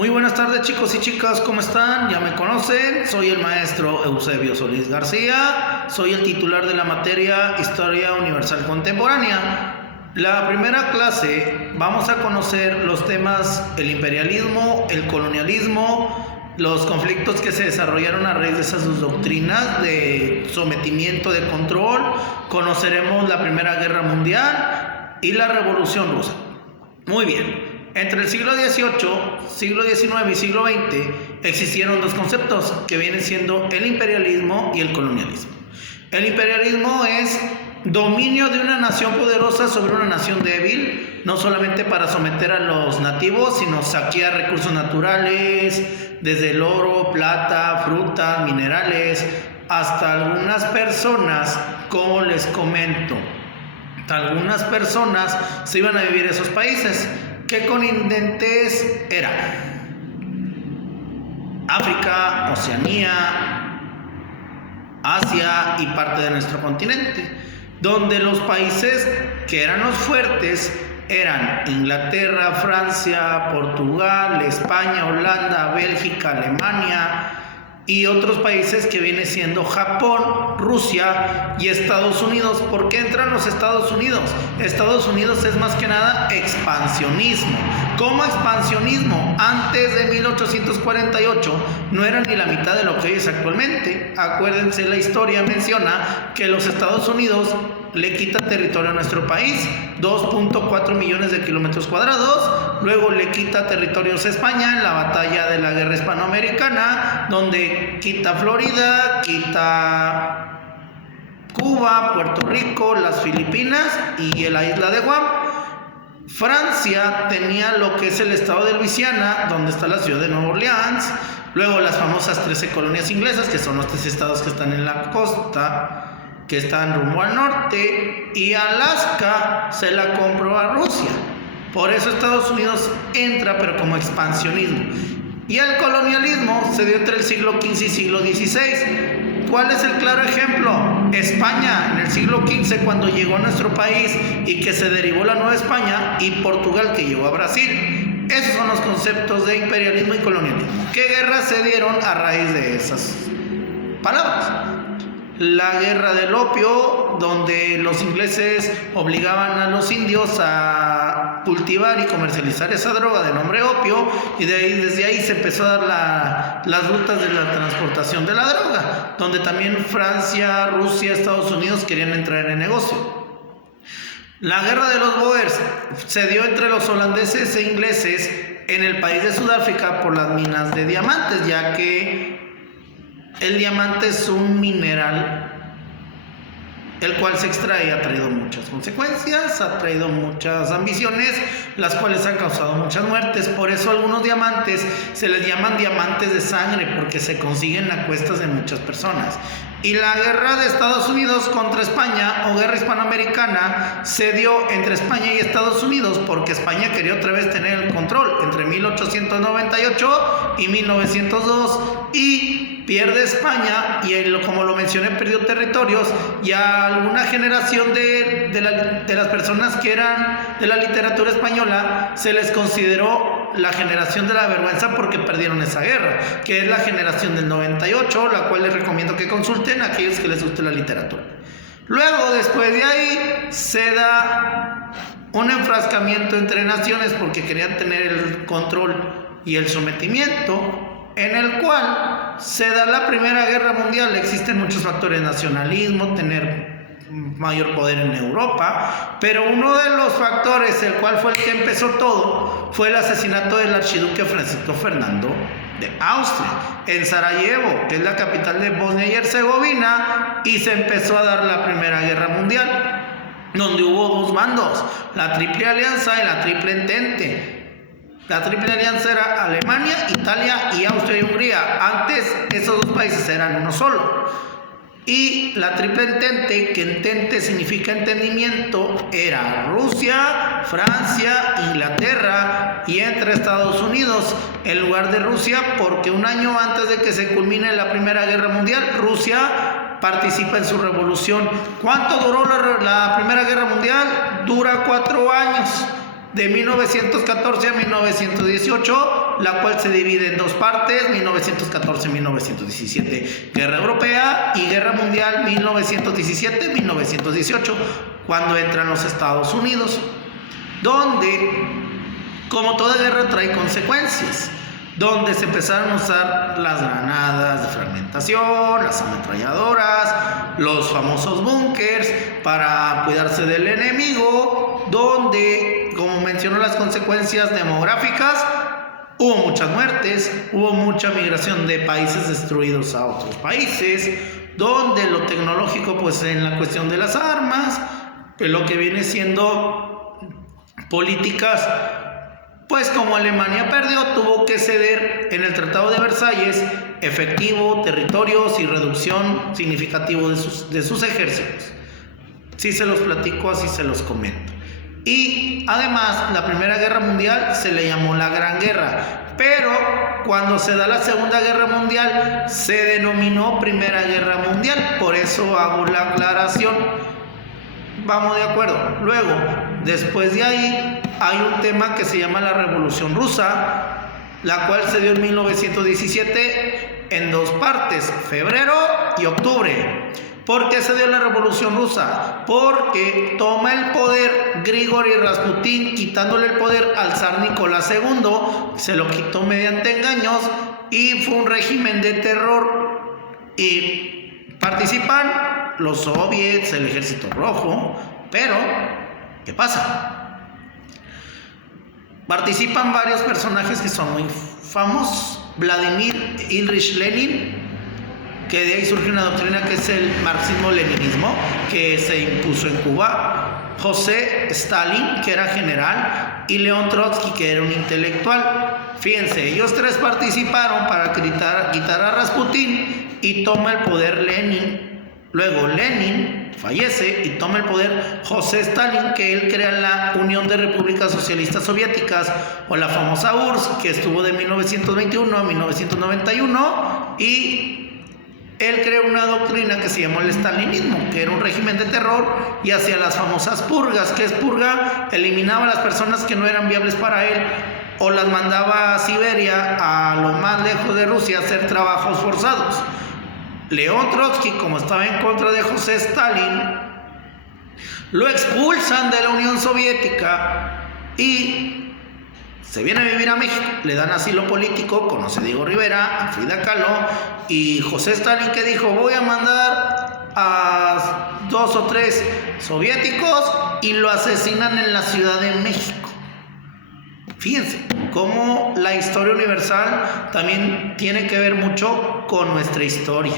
Muy buenas tardes, chicos y chicas, ¿cómo están? Ya me conocen, soy el maestro Eusebio Solís García, soy el titular de la materia Historia Universal Contemporánea. La primera clase vamos a conocer los temas el imperialismo, el colonialismo, los conflictos que se desarrollaron a raíz de esas dos doctrinas de sometimiento, de control. Conoceremos la Primera Guerra Mundial y la Revolución Rusa. Muy bien. Entre el siglo XVIII, siglo XIX y siglo XX existieron dos conceptos que vienen siendo el imperialismo y el colonialismo. El imperialismo es dominio de una nación poderosa sobre una nación débil, no solamente para someter a los nativos, sino saquear recursos naturales, desde el oro, plata, frutas, minerales, hasta algunas personas, como les comento, algunas personas se iban a vivir a esos países. ¿Qué continentes eran? África, Oceanía, Asia y parte de nuestro continente, donde los países que eran los fuertes eran Inglaterra, Francia, Portugal, España, Holanda, Bélgica, Alemania y otros países que viene siendo Japón, Rusia y Estados Unidos. ¿Por qué entran los Estados Unidos? Estados Unidos es más que nada expansionismo. ¿Cómo expansionismo? Antes de 1848 no era ni la mitad de lo que es actualmente. Acuérdense, la historia menciona que los Estados Unidos le quita territorio a nuestro país, 2.4 millones de kilómetros cuadrados. Luego le quita territorios a España en la batalla de la guerra hispanoamericana, donde quita Florida, quita Cuba, Puerto Rico, las Filipinas y la isla de Guam. Francia tenía lo que es el estado de Luisiana, donde está la ciudad de Nueva Orleans. Luego las famosas 13 colonias inglesas, que son los 3 estados que están en la costa, que están rumbo al norte, y Alaska se la compró a Rusia. Por eso Estados Unidos entra, pero como expansionismo. Y el colonialismo se dio entre el siglo XV y siglo XVI. ¿Cuál es el claro ejemplo? España en el siglo XV, cuando llegó a nuestro país y que se derivó la Nueva España, y Portugal, que llegó a Brasil. Esos son los conceptos de imperialismo y colonialismo. ¿Qué guerras se dieron a raíz de esas palabras? La guerra del opio, donde los ingleses obligaban a los indios a cultivar y comercializar esa droga de nombre opio, y desde ahí se empezó a dar las rutas de la transportación de la droga, donde también Francia, Rusia, Estados Unidos querían entrar en el negocio. La guerra de los Boers se dio entre los holandeses e ingleses en el país de Sudáfrica por las minas de diamantes, ya que el diamante es un mineral el cual se extrae, ha traído muchas consecuencias, ha traído muchas ambiciones, las cuales han causado muchas muertes. Por eso algunos diamantes se les llaman diamantes de sangre, porque se consiguen a cuestas de muchas personas. Y la guerra de Estados Unidos contra España, o guerra hispanoamericana, se dio entre España y Estados Unidos, porque España quería otra vez tener el control entre 1898 y 1902, y pierde España, y como lo mencioné, perdió territorios, y a alguna generación de las personas que eran de la literatura española se les consideró la generación de la vergüenza, porque perdieron esa guerra, que es la generación del 98, la cual les recomiendo que consulten a aquellos que les guste la literatura. Luego, después de ahí, se da un enfrascamiento entre naciones, porque querían tener el control y el sometimiento, en el cual se da la Primera Guerra Mundial. Existen muchos factores: nacionalismo, tener mayor poder en Europa, pero uno de los factores, el cual fue el que empezó todo, fue el asesinato del archiduque Francisco Fernando de Austria en Sarajevo, que es la capital de Bosnia y Herzegovina, y se empezó a dar la Primera Guerra Mundial, donde hubo dos bandos, la Triple Alianza y la Triple Entente. La Triple Alianza era Alemania, Italia y Austria y Hungría. Antes esos dos países eran uno solo. Y la Triple Entente, que entente significa entendimiento, era Rusia, Francia, Inglaterra y entre Estados Unidos en lugar de Rusia, porque un año antes de que se culmine la Primera Guerra Mundial, Rusia participa en su revolución. ¿Cuánto duró la Primera Guerra Mundial? Dura 4 años. de 1914 a 1918, la cual se divide en dos partes, 1914-1917, Guerra Europea y Guerra Mundial 1917-1918, cuando entran los Estados Unidos, donde, como toda guerra, trae consecuencias, donde se empezaron a usar las granadas de fragmentación, las ametralladoras, los famosos búnkers para cuidarse del enemigo, donde, como mencionó, las consecuencias demográficas, hubo muchas muertes, hubo mucha migración de países destruidos a otros países, donde lo tecnológico, pues en la cuestión de las armas, lo que viene siendo políticas, pues como Alemania perdió, tuvo que ceder en el Tratado de Versalles efectivo, territorios y reducción significativo de sus ejércitos. Si se los platico, así se los comento. Y además, la Primera Guerra Mundial se le llamó la Gran Guerra, pero cuando se da la Segunda Guerra Mundial se denominó Primera Guerra Mundial, por eso hago la aclaración. Vamos de acuerdo. Luego, después de ahí, hay un tema que se llama la Revolución Rusa, la cual se dio en 1917 en dos partes, febrero y octubre. ¿Por qué se dio la Revolución Rusa? Porque toma el poder Grigori Rasputin, quitándole el poder al zar Nicolás II, se lo quitó mediante engaños y fue un régimen de terror. Y participan los soviets, el Ejército Rojo, pero ¿qué pasa? Participan varios personajes que son muy famosos. Vladimir Ilyich Lenin, que de ahí surge una doctrina que es el marxismo-leninismo, que se impuso en Cuba. José Stalin, que era general, y León Trotsky, que era un intelectual. Fíjense, ellos tres participaron para quitar a Rasputin y toma el poder Lenin. Luego Lenin fallece y toma el poder José Stalin, que él crea la Unión de Repúblicas Socialistas Soviéticas, o la famosa URSS, que estuvo de 1921 a 1991, y él creó una doctrina que se llamó el stalinismo, que era un régimen de terror y hacía las famosas purgas. ¿Qué es purga? Eliminaba a las personas que no eran viables para él o las mandaba a Siberia, a lo más lejos de Rusia, a hacer trabajos forzados. León Trotsky, como estaba en contra de José Stalin, lo expulsan de la Unión Soviética y se viene a vivir a México. Le dan asilo político, conoce a Diego Rivera, a Frida Kahlo, y José Stalin, que dijo: voy a mandar a 2 o 3 soviéticos, y lo asesinan en la Ciudad de México. Fíjense cómo la historia universal también tiene que ver mucho con nuestra historia.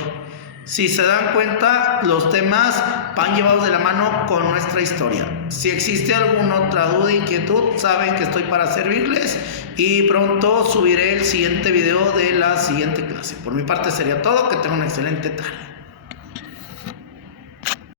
Si se dan cuenta, los temas van llevados de la mano con nuestra historia. Si existe alguna otra duda, inquietud, saben que estoy para servirles, y pronto subiré el siguiente video de la siguiente clase. Por mi parte sería todo. Que tengan una excelente tarde.